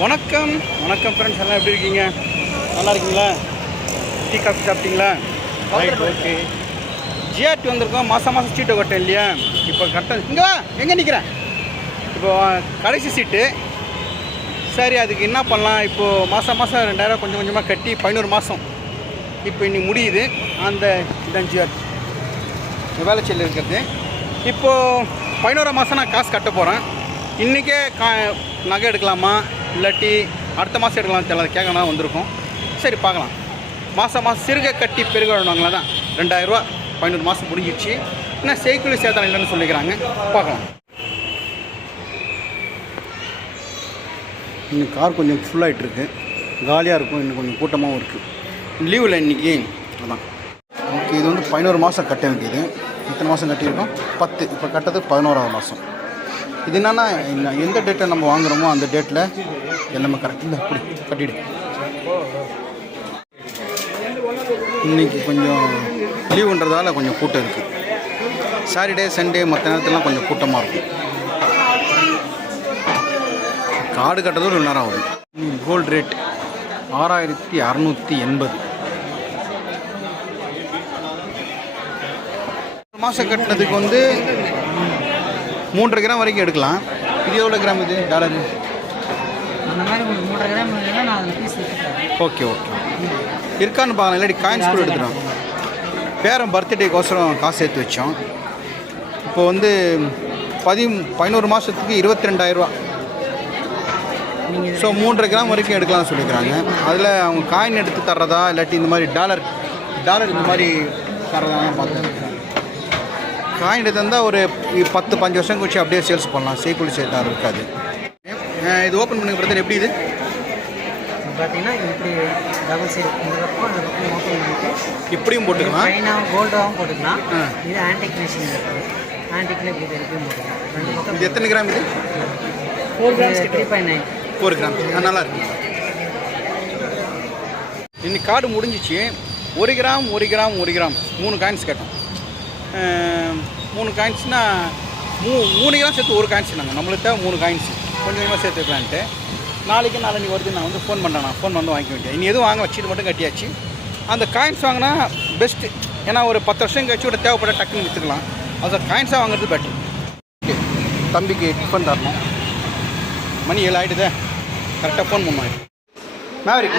வணக்கம் வணக்கம் ஃப்ரெண்ட்ஸ், எல்லாம் எப்படி இருக்கீங்க? நல்லா இருக்கீங்களா? டீ காஃபி சாப்பிட்டீங்களா? Right, okay. ஜிஆர்டி வந்திருக்கோம். மாதம் சீட்டை கட்டேன் இல்லையா? இப்போ கரெக்டாக இங்கே வா, எங்கே நிற்கிறேன்? இப்போ கடைசி சீட்டு. சரி, அதுக்கு என்ன பண்ணலாம்? இப்போது மாதம் 2000 கொஞ்சம் கொஞ்சமாக கட்டி 11 மாதம் இப்போ இன்னைக்கு முடியுது. அந்த இதான் ஜிஆர்டி வேலைச்சேரியில் இருக்கிறது. இப்போது 11 மாதம் நான் காசு கட்ட போகிறேன். இன்றைக்கே நகை எடுக்கலாமா இல்லாட்டி அடுத்த மாதம் எடுக்கலாம் தெரியல, கேட்கணும் வந்திருக்கோம். சரி, பார்க்கலாம். மாதம் சிறுகை கட்டி பெருக வேணுங்களா தான் 2000 ரூபா 11 மாதம் முடிஞ்சிடுச்சு. இன்னும் செய்குலி சேதாரம் இல்லைன்னு சொல்லிக்கிறாங்க. பார்க்கலாம். இன்னும் கார் கொஞ்சம் ஃபுல்லாகிட்டுருக்கு, காலியாக இருக்கும். இன்னும் கொஞ்சம் கூட்டமாகவும் இருக்குது. லீவில் இன்றைக்கி அதான். ஓகே, இது வந்து 11 மாதம் கட்ட வேண்டியது. இத்தனை மாதம் கட்டியிருக்கோம்? 10. இப்போ கட்டது 11ஆவது மாதம். இது என்னென்னா, எந்த டேட்டை நம்ம வாங்குகிறோமோ அந்த டேட்டில் எல்லாமே கரெக்ட். இல்லை, அப்படி கட்டிவிடு. இன்றைக்கி கொஞ்சம் லீவுன்றதால கொஞ்சம் கூட்டம் இருக்குது. சாட்டர்டே சண்டே மற்ற நேரத்துலாம் கொஞ்சம் கூட்டமாக இருக்கும். கார்டு கட்டுறது ஒரு நேரம் ஆகுது. Gold rate 6680. மாதம் கட்டினதுக்கு வந்து 3.5 கிராம் வரைக்கும் எடுக்கலாம். இது எவ்வளோ கிராம்? இது டாலரு அந்த மாதிரி 3.5 கிராம் நான் அதில் பீஸ் எடுத்துக்கிறேன். ஓகே இருக்கான்னு பார்க்கலாம். இல்லாட்டி காயின்ஸ் கூட எடுத்துகிறோம். பேரன் பர்த்டேக்கோசரம் காசு சேர்த்து வச்சோம். இப்போ வந்து 11 மாதத்துக்கு 22,000 ரூபா. ஸோ 3.5 கிராம் வரைக்கும் எடுக்கலாம்னு சொல்லிக்கிறாங்க. அதில் அவங்க காயின் எடுத்து தர்றதா இல்லாட்டி இந்த மாதிரி டாலர் இந்த மாதிரி தர்றதான்னு பார்த்து காயின் எடுத்து தந்தால் ஒரு 10-15 வருஷம் கழிச்சு அப்படியே சேல்ஸ் பண்ணலாம். செய்குலி சேதாரம் இருக்காது. இது ஓப்பன் பண்ணி பிரச்சனை எப்படி? இது பார்த்தீங்கன்னா இப்படி டபுள் சைடு இந்த பக்கம் அந்த பக்கம் ஓப்பன் பண்ணிட்டு இப்படியும் போட்டுக்கலாம். ஃபைனாக கோல்டாகவும் போட்டுக்கலாம். இது ஆன்டிக் மிஷின் இருக்குது. ஆன்டிக்கில் இப்படி திருப்பியும் போட்டுக்கலாம். 2 பக்கம். இது எத்தனை கிராம்? இது 4 கிராம்ஸ் 3.9. 4 கிராம். நல்லா இருக்கு. இன்னைக்கு கார்டு முடிஞ்சிச்சு. 1 கிராம் 3 காயின்ஸ் கேட்டோம். 3 காயின்ஸ்னால் 3 கிராம் சேர்த்து 1 காயின்ஸ் நாங்கள் நம்மளுக்கு தேவை 3 காயின்ஸ் கொஞ்சம் கொஞ்சமாக சேர்த்துக்கலான்ட்டு. நாளைக்கு வருது. நான் வந்து ஃபோன் பண்ணுறேன். ஃபோன் வந்து வாங்கிக்க வேண்டியது. இனி எதுவும் வாங்க வச்சுட்டு மட்டும் கட்டியாச்சு. அந்த காயின்ஸ் வாங்கினா பெஸ்ட்டு. ஏன்னா ஒரு 10 வருஷம் கழிச்சு கூட தேவைப்பட டக்குன்னு விற்றுக்கலாம். அது காயின்ஸாக வாங்குறது பெட்ரு. ஓகே, தம்பிக்கு டிஃபன் தரணும். மணி 7 ஆகிடுதே. கரெக்டாக ஃபோன் பண்ணுவாங்க. மேவரிக்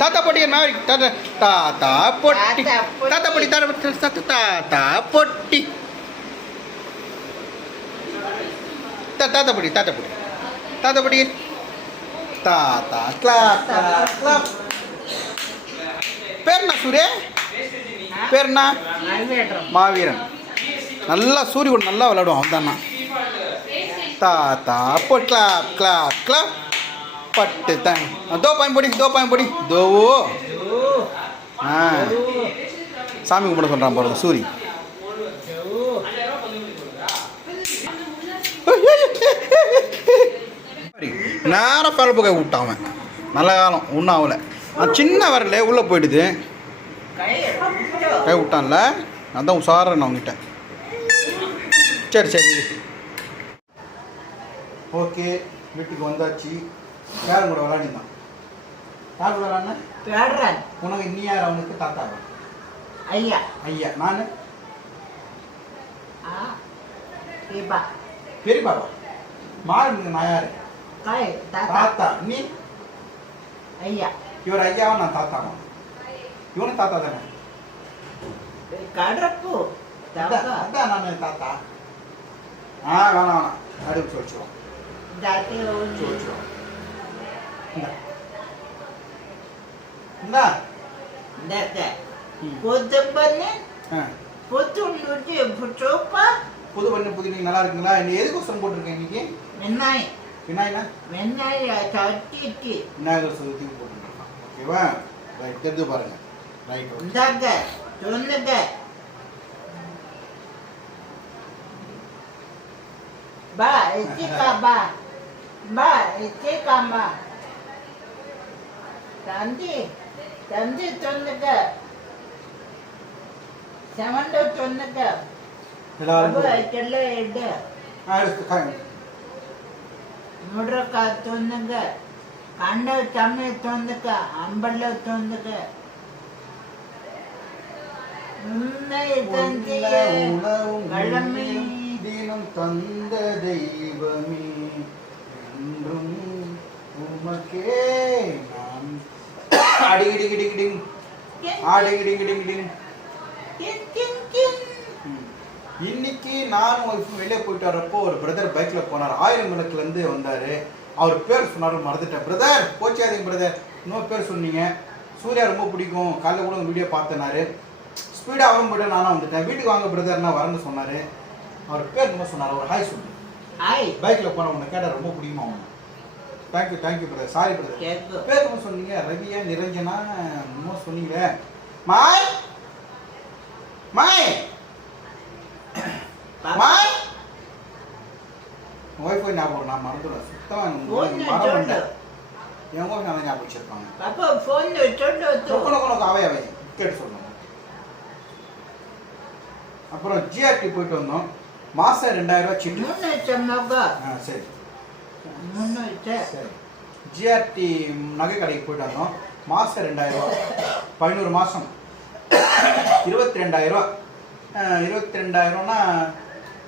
தாத்தா பொட்டி மேவரிக் தாத்தா பொட்டி பேர்னா சூரிய பேர்னா மாவீரன். நல்லா சூரிய கூட நல்லா விளையாடுவோம். அவன்தானா தாத்தா பொட் கிளாப் பட்டு தான். தோ பாயம் பொடி தோவோ. சாமி கும்பிட சொல்கிறான் பாருங்க சூரி. நேரம் ஃபேல் போக விட்டான். நல்ல காலம் ஒன்றும் ஆகலை. சின்ன வரல உள்ளே போயிடுது. கை விட்டான்ல, அதான் உசாரன் அவங்ககிட்ட. சரி ஓகே, வீட்டுக்கு வந்தாச்சு. யாரும் கூட விளையாடிதான். யார் கூட விளையாடுறேன்? உனக்கு நீ யார்? அவனுக்கு தாத்தா ஐயா. நான் பெரியப்பாவா? மாறுங்க. நான் யாரு? தாத்தா. நீ ஐயா. இவர் ஐயாவா? நான் தாத்தாவா? இவனு தாத்தா தானே? அதான் நான் தாத்தா. வேணாம் அது சொல்லிச்சுவோம். புது பண்ணு புது. நீங்க நல்லா இருக்குங்களா? நீ எதுக்கோசரம் போட்டிருக்கேன் இன்னைக்கு? விநாயகர் சதுர்த்தி போட்டுருக்கேன். ஓகேவா? ரைட், தெரிஞ்சு பாருங்க. ரைட், சொல்லுங்க. தந்தி சொன்னுங்க. செவன்டோ சொன்னுங்க. எல்லாரும் முடுறக்கா சொன்னுங்க. கண்ட சமயத்தொந்துக்க அம்பலத்தொந்துக்க உன்னை தந்திய கடமை தினம் தந்த தெய்வமே என்றும் உமக்கே நான் அடிகிடிகிடிகிடிங் ஆடிகிடிகிடிகிடிங். இன்னைக்கு நான் வெளியே போயிட்டு வரப்போ ஒரு பிரதர் பைக்ல போனார். 1000 விளக்குலேருந்து வந்தாரு. அவர் பேர் சொன்னார், மறந்துட்டேன். பிரதர் போச்சாதீங்க பிரதர், இன்னொரு பேர் சொன்னீங்க. சூர்யா ரொம்ப பிடிக்கும், காலைல கூட வீடியோ பார்த்தேனாரு. ஸ்பீடாக அவரும் போய்ட்டு நானும் வந்துட்டேன். வீட்டுக்கு வாங்க பிரதர்னா வரேன்னு சொன்னார். அவர் பேர் ரொம்ப சொன்னார். ஒரு ஹாய் சொல்லு. ஹாய். பைக்கில் போன உன்னை கேட்டால் ரொம்ப பிடிக்குமா அவனை. Thank you brother. Sorry brother. பேர் ரொம்ப சொன்னீங்க, ரவியா நிரஞ்சனா இன்னும் சொன்னீங்க. மாய் மாய் மாய் ஒய்ஃபை ஞாபகம் நான் மறந்துடுவேன் சுத்தமாக மறந்துட்டேன். என் ஒய்ஃப் நல்லா ஞாபகம் வச்சிருப்பாங்க. அவை கேட்டு சொல்லுங்க. அப்புறம் ஜிஆர்டி போயிட்டு வந்தோம். மாதம் 2000 ரூபா சீட்டு. சரி சரி. ஜிஆர்டி நகை கடைக்கு போயிட்டு வந்தோம். மாதம் 2000 ரூபா, 11 மாதம் 22,000 ரூபா. 22,000னா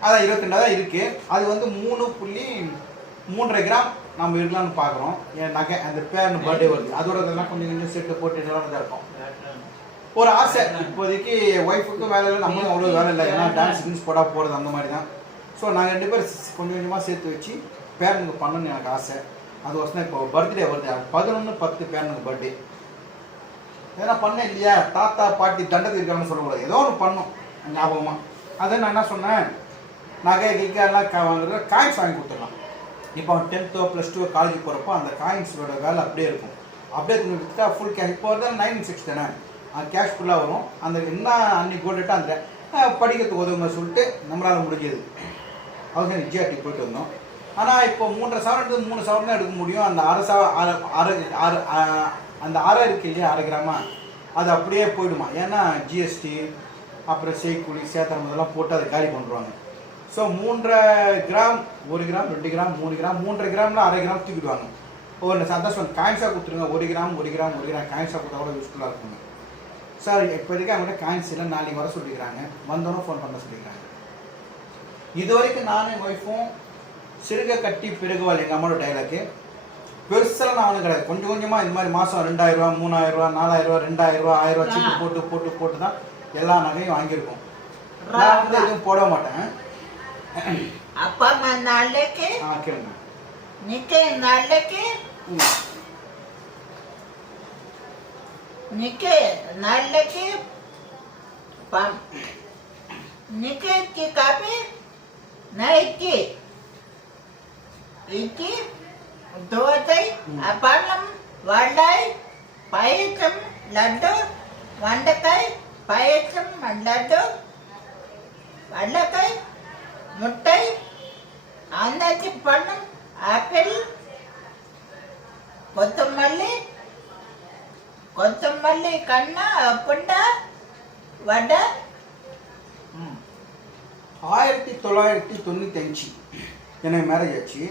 அதான் 22,000 இருக்குது. அது வந்து 3.3 கிராம் நம்ம இருக்கலாம்னு பார்க்குறோம். என் நகை அந்த பேரன் பர்த்டே வருது, அதோட இதெல்லாம் கொஞ்சம் செட்டு போட்டு தான் இருக்கும். ஒரு ஆசை இப்போதைக்கு ஒய்ஃபுக்கும் வேலை இல்லை, நம்மளும் அவ்வளோ வேலை இல்லை. ஏன்னா டான்ஸ் கின்ஸ் போட போகிறது அந்த மாதிரி தான். ஸோ நாங்கள் 2 பேர் கொஞ்சம் கொஞ்சமாக சேர்த்து வச்சு பேரனுக்கு பண்ணணும்னு எனக்கு ஆசை. அது வருஷம் இப்போ பர்த்டே வருது. 11/10 பேரனுக்கு பர்த்டே. எதனா பண்ணேன் இல்லையா, தாத்தா பாட்டி தண்டத்தை இருக்காங்கன்னு சொல்லக்கூடாது, ஏதோ ஒன்று பண்ணோம் ஞாபகமாக. அதை நான் என்ன சொன்னேன், நகை கிக்கெல்லாம் வாங்குறது காயின்ஸ் வாங்கி கொடுத்துடலாம். இப்போ அவன் 10th +2 காலேஜ் போகிறப்போ அந்த காயின்ஸோட வேலை அப்படியே இருக்கும். அப்படியே விற்றா ஃபுல் கேஷ். இப்போ தான் 9/6 தானே, அந்த கேஷ் ஃபுல்லாக வரும். அந்த என்ன அன்னைக்கு கோல்டேட்டாக அந்த படிக்கிறதுக்கு உதவுங்க சொல்லிட்டு நம்மளால் முடிஞ்சது. அதுதான் ஜிஆர்டி போயிட்டு வந்தோம். ஆனால் இப்போ 3.5 சவரன் 3 சவரன் தான் எடுக்க முடியும். அந்த அந்த அரை இருக்கு இல்லையா, 1/2 கிராமா, அது அப்படியே போயிடுமா. ஏன்னா ஜிஎஸ்டி அப்புறம் செய்கூலி சேத்திரம் இதெல்லாம் போட்டு அதை காலி பண்ணுறாங்க. So 3.5 gram 1 gram 2 gram 3 gram 3.5 கிராம்ல 1/2 கிராம் தூக்கிடுவாங்க. ஒரு சந்தோஷம் காயின்ஸாக கொடுத்துருங்க. 1 கிராம் காயின்ஸாக கொடுத்தா கூட யூஸ்ஃபுல்லாக இருக்குங்க. சார் இப்போதைக்கு அவங்கள்ட்ட காயின்ஸ் இல்லை, நாளைக்கு வர சொல்லிக்கிறாங்க. வந்தோன்னே ஃபோன் பண்ண சொல்லிக்கிறாங்க. இது வரைக்கும் நானும் எங்கள் ஒய்ஃபும் சிறுக கட்டி பிறகுவாள் எங்கள் அம்மாவோட டைலாக்கு. பெருசெல்லாம் நான் வந்து கிடையாது. கொஞ்சம் கொஞ்சமாக இந்த மாதிரி மாதம் 2,000 ரூபா 3,000 ரூபா 4,000 ரூபா 2,000 ரூபா 1000 ரூபா சீட்டு போட்டு போட்டு போட்டு தான் எல்லா நகையும் வாங்கியிருக்கோம். நான் வந்து எதுவும் போட மாட்டேன். அப்பா அம்மா நாளைக்கு கேளுங்க. நிக்க நாளைக்கு நிக்க நாளைக்கு நிக்கி காப்பி நைக்கி இக்கி தோசை அப்பளம் வடை பாயசம் லட்டு வண்டக்காய் பாயசம் லட்டு வடக்காய் முட்டை அன்னாச்சி பழம் ஆப்பிள் கொத்தமல்லி கண்ணா புண்டா வடை. 1995 எனக்கு மேரேஜ் ஆச்சு.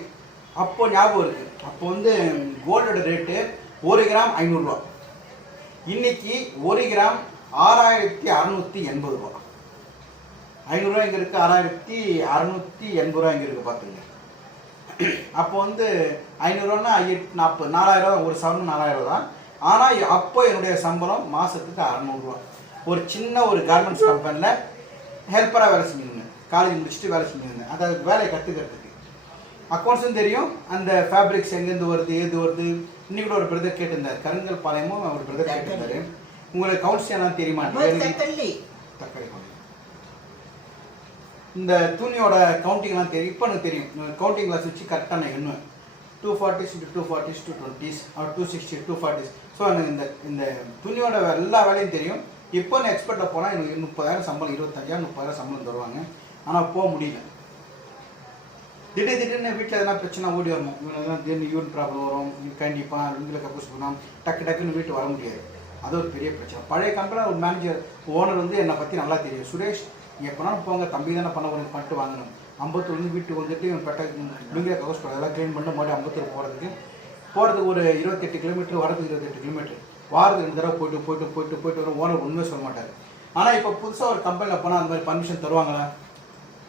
அப்போ ஞாபகம் இருக்குது. அப்போ வந்து கோல்டோட ரேட்டு 1 கிராம் 500 ரூபா. இன்னைக்கு 1 கிராம் 6,680 ரூபா. 500 ரூபா இங்கே இருக்குது, 6,680 ரூபா இங்கே இருக்குது பார்த்துங்க. அப்போ வந்து 500 ரூபான்னா 40 4,000 ரூபா, ஒரு சவரன் 4,000 ரூபா தான். ஆனால் அப்போ என்னுடைய சம்பளம் மாதத்துக்கு 600 ரூபா. ஒரு சின்ன ஒரு கார்மெண்ட்ஸ் கம்பெனியில் ஹெல்ப்பராக வேலை செஞ்சுருந்தேன். காலேஜ் முடிச்சுட்டு வேலை செஞ்சுருந்தேன். அதாவது வேலையை கற்றுக்கிறதுக்கு அக்கௌண்ட்ஸும் தெரியும், அந்த ஃபேப்ரிக்ஸ் எங்கேருந்து வருது ஏது வருது. இன்னைக்கு கூட ஒரு பிரதர் கேட்டிருந்தார், கருங்கல் பாளையமும் ஒரு பிரதர் கேட்டிருந்தாரு, உங்களுக்கு கவுன்ஸ் எல்லாம் தெரியுமா. தக்காளி இந்த துணியோட கவுண்டிங்லாம் தெரியும். இப்போ எனக்கு தெரியும். கவுண்டிங் கிளாஸ் வச்சு கரெக்டாக நான் எண்ணுவேன். 240s × 240s 220s or 260 240s. So எனக்கு இந்த துணியோட எல்லா வேலையும் தெரியும். இப்போ நான் எக்ஸ்பர்ட்டில் போனால் எனக்கு 30,000 சம்பளம், 25,000 30,000 சம்பளம் தருவாங்க. ஆனால் போக முடியல. திடீர்னு வீட்டில் எதனா பிரச்சனை ஓடி வரணும். திடீர்னு யூரின் ப்ராப்ளம் வரும், கண்டிப்பாக இதில் கப்பூஸ் பண்ணலாம், டக்குன்னு வீட்டு வர முடியாது. அது ஒரு பெரிய பிரச்சனை. பழைய கம்பெனியில் ஒரு மேனேஜர் ஓனர் வந்து என்னை பற்றி நல்லா தெரியும். சுரேஷ் எப்போனாலும் போங்க, தம்பி தானே பண்ணிட்டு வாங்கணும். 52 வீட்டுக்கு வந்துட்டு இவன் பெட்ட லுங்கில் கப்பூஸ் பண்ண எல்லாம் க்ளீன் பண்ணிட்டு மறுபடியும் 52 போகிறதுக்கு போகிறதுக்கு ஒரு 28 கிலோமீட்டர், வரதுக்கு 28 கிலோமீட்டர். வாரத்துக்கு 2 தடவை போயிட்டு வரும். ஓனர் ஒன்றுமே சொல்ல மாட்டார். ஆனால் இப்போ புதுசாக ஒரு கம்பெனியில் போனால் அந்த மாதிரி பர்மிஷன் தருவாங்களா?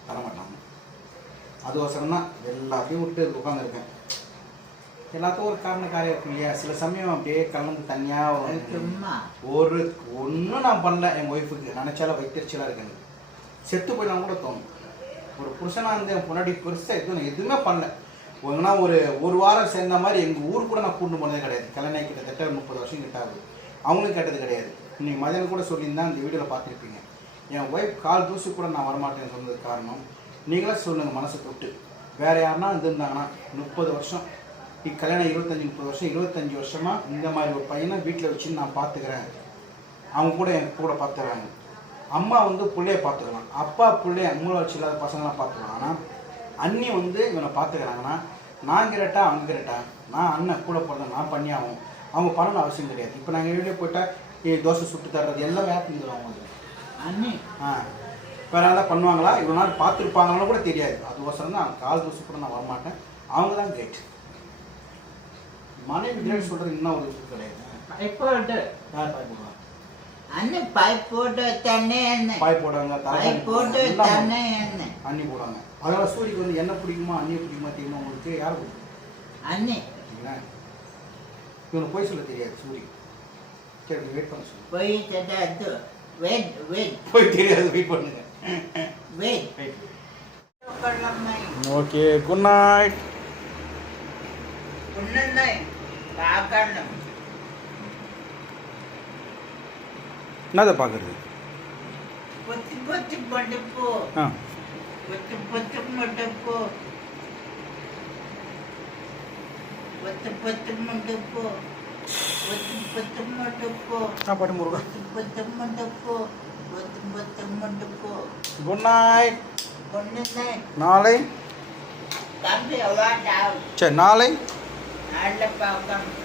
தரமாட்டாங்க. அதுவசரம் தான் எல்லாத்தையும் விட்டு உட்காந்துருக்கேன். எல்லாத்துக்கும் ஒரு காரியம் இருக்கு இல்லையா? சில சமயம் அப்படியே கலந்து தனியாக சும்மா ஒன்றும் நான் பண்ணல. எங்கள் ஒய்ஃபுக்கு நினச்சாலும் வைத்தறிச்சலாக இருக்கு. எனக்கு செத்து போயிடலாம் கூட தோணும். ஒரு புருஷனாக இருந்து என் பொன்னாடி பெருசாக எதுவுமே பண்ணல. ஒன்றுனா ஒரு வாரம் சேர்ந்த மாதிரி எங்கள் ஊர் கூட நான் கூட்டு போனதே கிடையாது. கல்யாணம் கிட்டத்தட்ட 30 வருஷம் கிட்ட ஆகுது. அவங்களும் கேட்டது கிடையாது. இன்றைக்கி மதியானம் கூட சொல்லியிருந்தா இந்த வீடியோவில் பார்த்துருப்பீங்க. என் ஒய்ஃப் கால் தூசி கூட நான் வரமாட்டேன்னு சொன்னதுக்கு காரணம் நீங்களே சொல்லுங்கள். மனசை தொட்டு வேறு யாருன்னா இருந்திருந்தாங்கன்னா 30 வருஷம் கல்யாணம் 25-30 வருஷம் 25 வருஷமாக இந்த மாதிரி ஒரு பையனை வீட்டில் வச்சு நான் பார்த்துக்கிறேன். அவங்க கூட என் கூட பார்த்துக்கிறாங்க. அம்மா வந்து பிள்ளைய பார்த்துக்கலாம், அப்பா பிள்ளைய மூளை வச்சு இல்லாத பசங்களாம் பார்த்துக்கலாம். ஆனால் அண்ணி வந்து இவனை பார்த்துக்கிறாங்கன்னா நான் கிரட்டா அவங்க கிரட்டா, நான் அண்ணன் கூட பிறந்த நான் பண்ணி ஆகும். அவங்க பண்ணணும் அவசியம் கிடையாது. இப்போ நாங்கள் வீடியோ போட்டால் தோசை சுட்டு தர்றது எல்லாம் வேப்பிந்துடும் அவங்க அண்ணி. வேறு யாராவது பண்ணுவாங்களா? இவ்வளோ நாள் பார்த்துருப்பாங்கன்னு கூட தெரியாது. அதுவசரம் தான் கால் தூசி கூட நான் வரமாட்டேன். அவங்க தான் கிரேட். மனைவி கிரேட் சொல்கிறது இன்னும் ஒரு இது கிடையாது. பைப் போட்டு யார் பாய் போடுவாங்க? அண்ணி பைப் போட்டு தண்ணி எண்ணெய். பாய் போடுவாங்க, பைப் போட்டு தண்ணி எண்ணெய். அண்ணி போடுவாங்க. அதனால் சூரியக்கு வந்து என்ன பிடிக்குமா அண்ணியை பிடிக்குமா தெரியுமா உங்களுக்கு? யார் பிடிக்கும்? அண்ணி. சரிங்களா? இவனுக்கு போய் சொல்ல தெரியாது சூரிய. சரி வெயிட் பண்ண சொல்லு. போய் அது வெயிட் போய் தெரியாது, வெயிட் பண்ணுங்க. வெயிட். Okay, good night. உன்னை பார்க்கணும். என்னதை பார்க்குறது? பொத்தி பொத்தி படுப்போ. பொத்தி பொத்தி மடுப்போ. பொத்தி பொத்தி மடுப்போ. பொத்தி பொத்தி மடுப்போ. பாட்டு முருகா. பொத்தி பொத்தி மடுப்போ. பொத்தி பொத்தி மடுப்போ. Good night. பொண்ணுண்ணே நாளை தம்பி அவாண்டாவும். சரி நாளை நல்ல பார்க்கணும்.